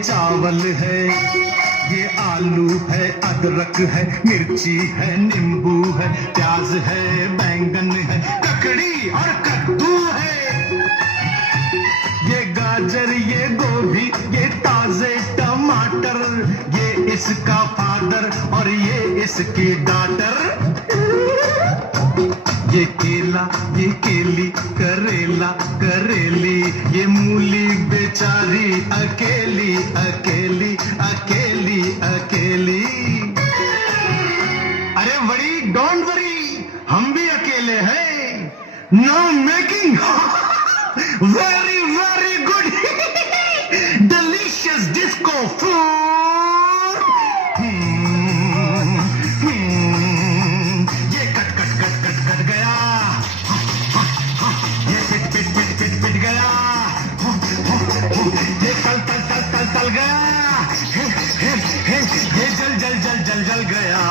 चावल है, ये आलू है, अदरक है, मिर्ची है, नींबू है, प्याज है, बैंगन है, ककड़ी और कद्दू है। ये गाजर, ये गोभी, ये ताजे टमाटर, ये इसका फादर और ये इसकी डॉटर। ये केला, ये केली, करेला, करेली, ये मूली बेचारी अकेली अकेली अकेली अकेली। अरे वरी, डोंट वरी, हम भी अकेले हैं। Now making very very good delicious disco food. ये cut cut cut cut cut गया, ये पिट पिट पिट पिट पिट गया, ये तल तल तल तल तल गया, ये जल जल जल जल जल गया।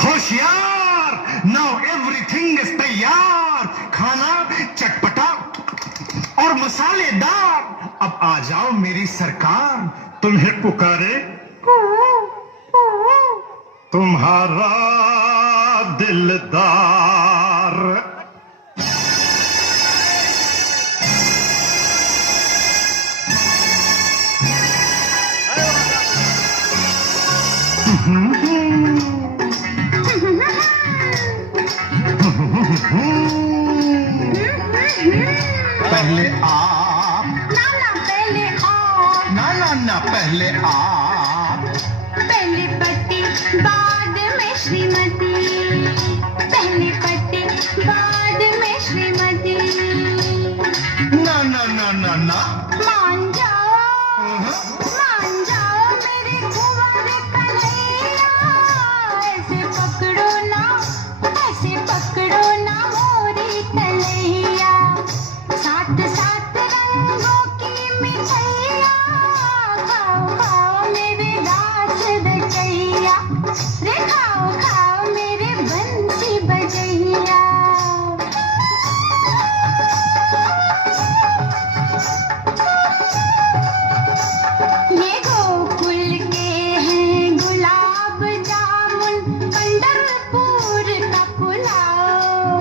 होशियार, नाउ एवरीथिंग इज तैयार। खाना चटपटा और मसालेदार। अब आ जाओ मेरी सरकार, तुम्हें पुकारे तुम्हारा दिलदार। पहले आप, ना पहले आप, ना पहले आप। पहले पति बाद में श्रीमती, पहले पति बाद में श्रीमती। ना ना ना ना ना, मान जाओ मेरे कुंवर कन्हैया। ऐसे पकड़ो ना मोरी कन्हैया। सात सात रंगों की मिठाइया, खाओ खाओ मेरे दास रचैया। रे खाओ खाओ मेरे बंसी बजैया। ये गोकुल के हैं गुलाब जामुन, पंढरपुर का पुलाव।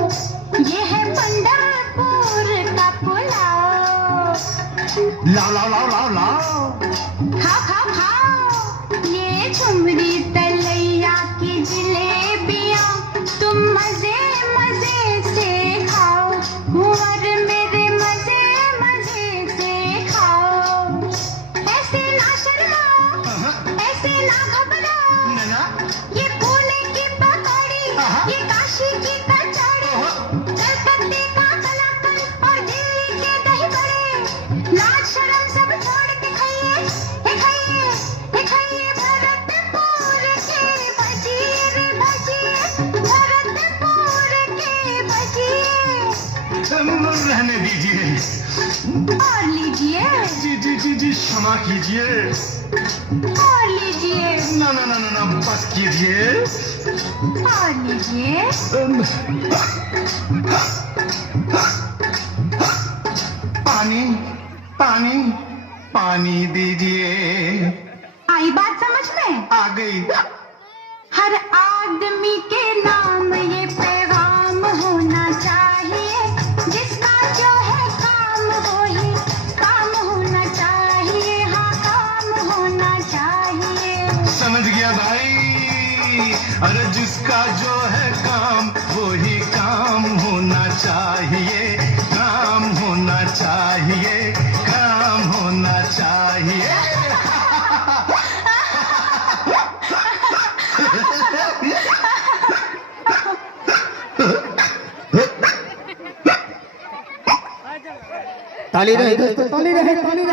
ये है पंढरपुर का पुलाव। लाओ लाओ लाओ लाओ लाओ। खाओ खाओ खाओ ये ठुमरी तलैया की जलेबियां, तुम मजे मजे से खाओ। कुंवर मेरे मजे मजे से खाओ। ऐसे ना शर्माओ, ऐसे ना घबराओ। ना ये पुणे की पकौड़ी, ये काशी की कचौड़ी, कलकत्ते का कलाकंद और दिल्ली के दही बड़े। लाज शर्म सब छोड़ के खाइए, खाइए भरतपुर के भजिए रे भजिए, भरतपुर के भजिए। रहने दीजिए। और लीजिए, जी जी जी जी, क्षमा कीजिए। और लीजिए, ना ना ना ना ना, बस कीजिए। और लीजिए। पानी पानी पानी दीजिए। आई बात समझ में? आ गई। हर आदमी के नाम ये पैगाम होना चाहिए। जिसका जो है काम वही काम होना चाहिए। हाँ, काम होना चाहिए। समझ गया भाई। अरे जिसका जो है काम वही काम होना चाहिए। काम होना चाहिए, काम होना चाहिए। ताली रहे दोस्तों, ताली रहे।